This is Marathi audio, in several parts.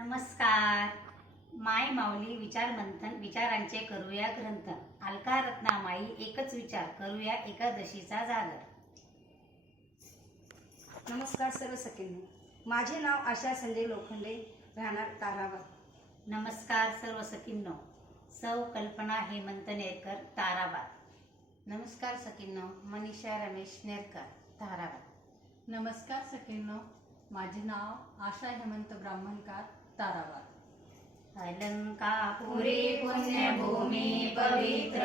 नमस्कार. माय माऊली विचार मंथन विचारांचे करूया ग्रंथ. अलका रत्नामाई एकच विचार करूया एकादशीचा जागर. नमस्कार सर्व सखींनो. माझे नाव आशा संजय लोखंडे, राहणार ताराबाद. नमस्कार सर्व सखींनो. सौ कल्पना हेमंत नेरकर, ताराबाद. नमस्कार सखींनो. मनीषा रमेश नेरकर, ताराबाद. नमस्कार सखींनो. माझे नाव आशा हेमंत ब्राह्मणकार, ताराबाद. अलंकापुरी पुण्यभूमी पवित्र,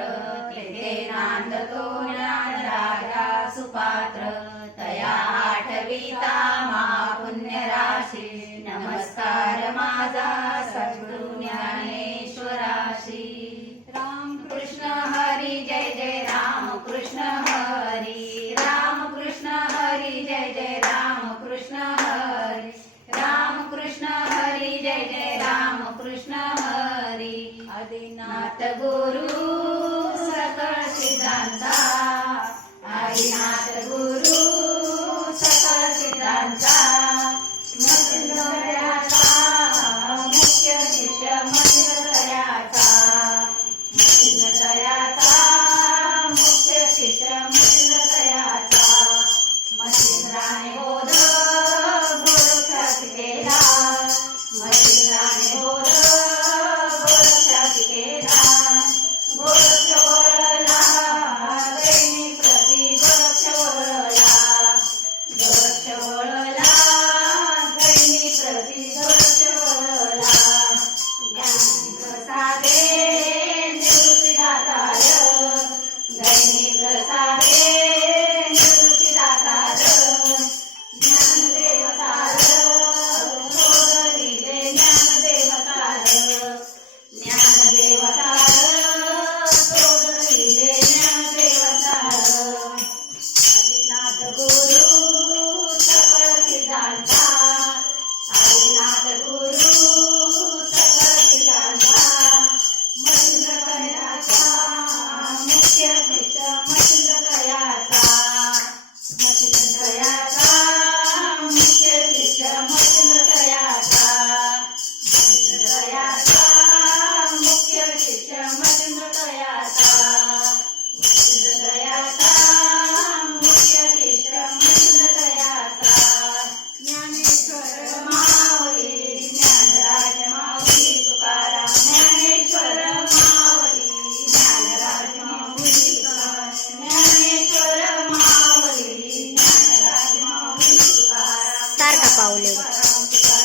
तेथे नांदतो ज्ञान राजा सुपात्र. तया आठविता महापुण्य राशी, नमस्कार माझा सद्गुरु ज्ञानेश्वराशी. राम कृष्ण हरी जय जय राम कृष्ण हरी. राम कृष्ण हरी जय जय राम कृष्ण हरी. राम कृष्ण हरी जय जय राम कृष्ण हरी. आदिनाथ गुरु सकळ सिद्धांता, आदिनाथ गुरु सकळ सिद्धांता. मच्छिंद्रयाचा मुख्य शिष्य मच्छिंद्रयाचा, मच्छिंद्रयाचा मुख्य शिष्य मच्छिंद्रयाचा. मच्छिंद्राने बोध गोरक्षात केला, मच्छिंद्राने बोध गोरक्षात केला. गोरक्ष वळला दैनी प्रति गोरक्ष वळला, गोरक्ष वळला दैनी प्रति गोरक्ष वळला. ज्ञानी प्रसादे निवृत्तीदातार, दैनी प्रसादे निवृत्तीदातार. ज्ञानदेवतार शोध दिले ज्ञानदेवतार, ज्ञानदेवतार शोध दिले ज्ञानदेवतार. आदिनाथ गुरु सकळ सिद्धांता, आदिनाथ गुरु सकळ सिद्धांता. मच्छिंद्रयाचा मुख्य शिष्य मच्छिंद्रयाचा, मच्छिंद्रयाचा मुख्य शिष्य मच्छिंद्रयाचा. मच्छिंद्रयाचा मुख्य शिष्य मच्छिंद्रयाचा, मच्छिंद्रयाचा मुख्य शिष्य मच्छिंद्रयाचा. ज्ञानेश्वर माऊली ज्ञानराज माऊली तुकाराम, ज्ञानेश्वर माऊली ज्ञानराज माऊली तुकाराम, ज्ञानेश्वर माऊली ज्ञानराज माऊली तुकाराम. तारका पाऊले. तुकाराम तुकाराम.